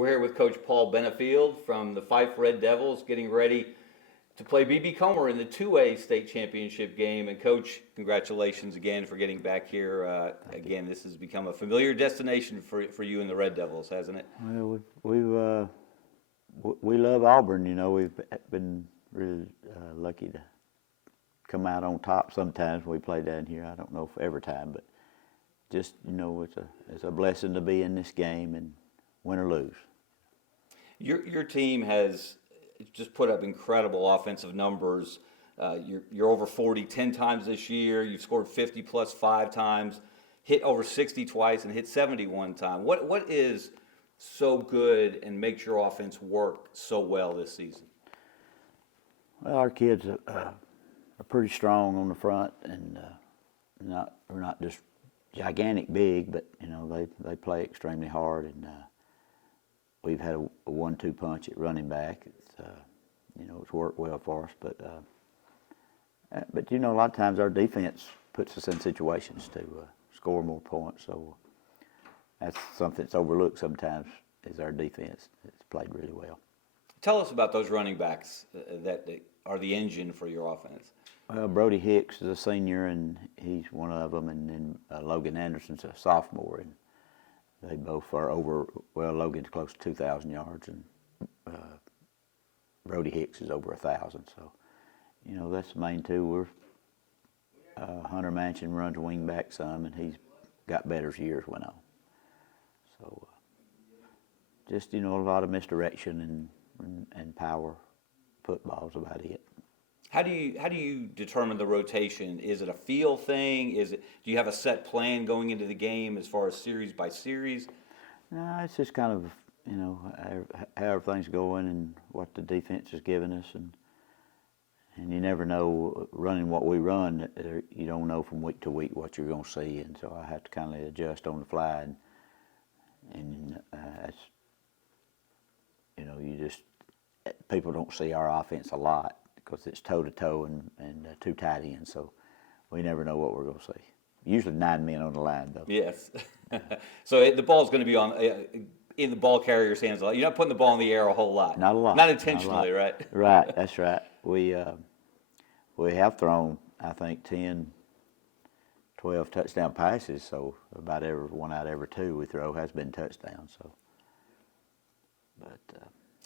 We're here with Coach Paul Benefield from the Fyfee Red Devils, getting ready to play Montgomery in the 2A state championship game. And Coach, congratulations again for getting back here. Again, this has become a familiar destination for you and the Red Devils, hasn't it? Well, we love Auburn. You know, we've been really lucky to come out on top sometimes when we play down here. I don't know if every time, but just, you know, it's a blessing to be in this game and win or lose. Your team has just put up incredible offensive numbers. You're over 40 10 times this year. You've scored 50 plus 5 times, hit over 60 twice, and hit 71 times. What is so good and makes your offense work so well this season? Well, our kids are pretty strong on the front, and we're not just gigantic big, but you know they play extremely hard, and we've had a 1-2 punch at running back. It's you know, it's worked well for us, but you know, a lot of times our defense puts us in situations to score more points. So that's something that's overlooked sometimes, is our defense. It's played really well. Tell us about those running backs that are the engine for your offense. Well, Brody Hicks is a senior, and he's one of them, and then Logan Anderson's a sophomore, and they both are over. Well, Logan's close to 2,000 yards, and Brody Hicks is over 1,000. So, you know, that's the main two. Hunter Manchin runs wing back some, and he's got better as years went on. So, just, you know, a lot of misdirection and power football's about it. How do you determine the rotation? Is it a feel thing? Do you have a set plan going into the game as far as series by series? No, it's just kind of, you know, how everything's going and what the defense is giving us, and you never know, running what we run, you don't know from week to week what you're going to see, and so I have to kind of adjust on the fly, and that's, you know, people don't see our offense a lot, because it's toe-to-toe and 2 tight ends, so we never know what we're going to see. Usually 9 men on the line, though. Yes. So the ball's going to be in the ball carrier's hands a lot. You're not putting the ball in the air a whole lot. Not a lot. Not intentionally, right? Right, that's right. We have thrown, I think, 10, 12 touchdown passes, so about one out of every 2 we throw has been touchdowns. So, but.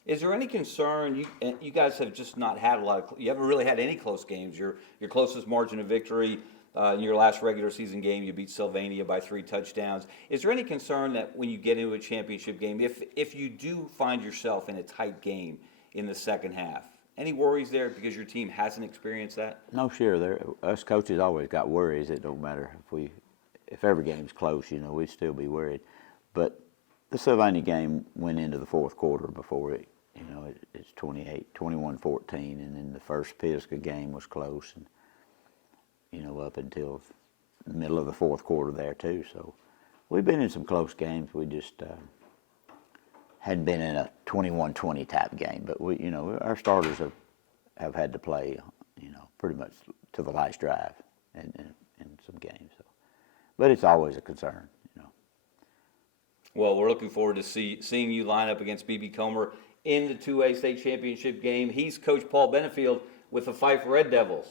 Is there any concern? You guys have just not had you haven't really had any close games. Your closest margin of victory in your last regular season game, you beat Sylvania by 3 touchdowns. Is there any concern that when you get into a championship game, if you do find yourself in a tight game in the second half, any worries there because your team hasn't experienced that? No, sure. Us coaches always got worries. It don't matter if every game's close, you know, we'd still be worried. But the Sylvania game went into the fourth quarter before it. You know, it's 21-14, and then the first Pisgah game was close, and, you know, up until the middle of the fourth quarter there, too. So we've been in some close games. We just hadn't been in a 21-20 type game. But, you know, our starters have had to play, you know, pretty much to the last drive in some games. So. But it's always a concern, you know. Well, we're looking forward to seeing you line up against Montgomery in the 2A state championship game. He's Coach Paul Benefield with the Fyfee Red Devils.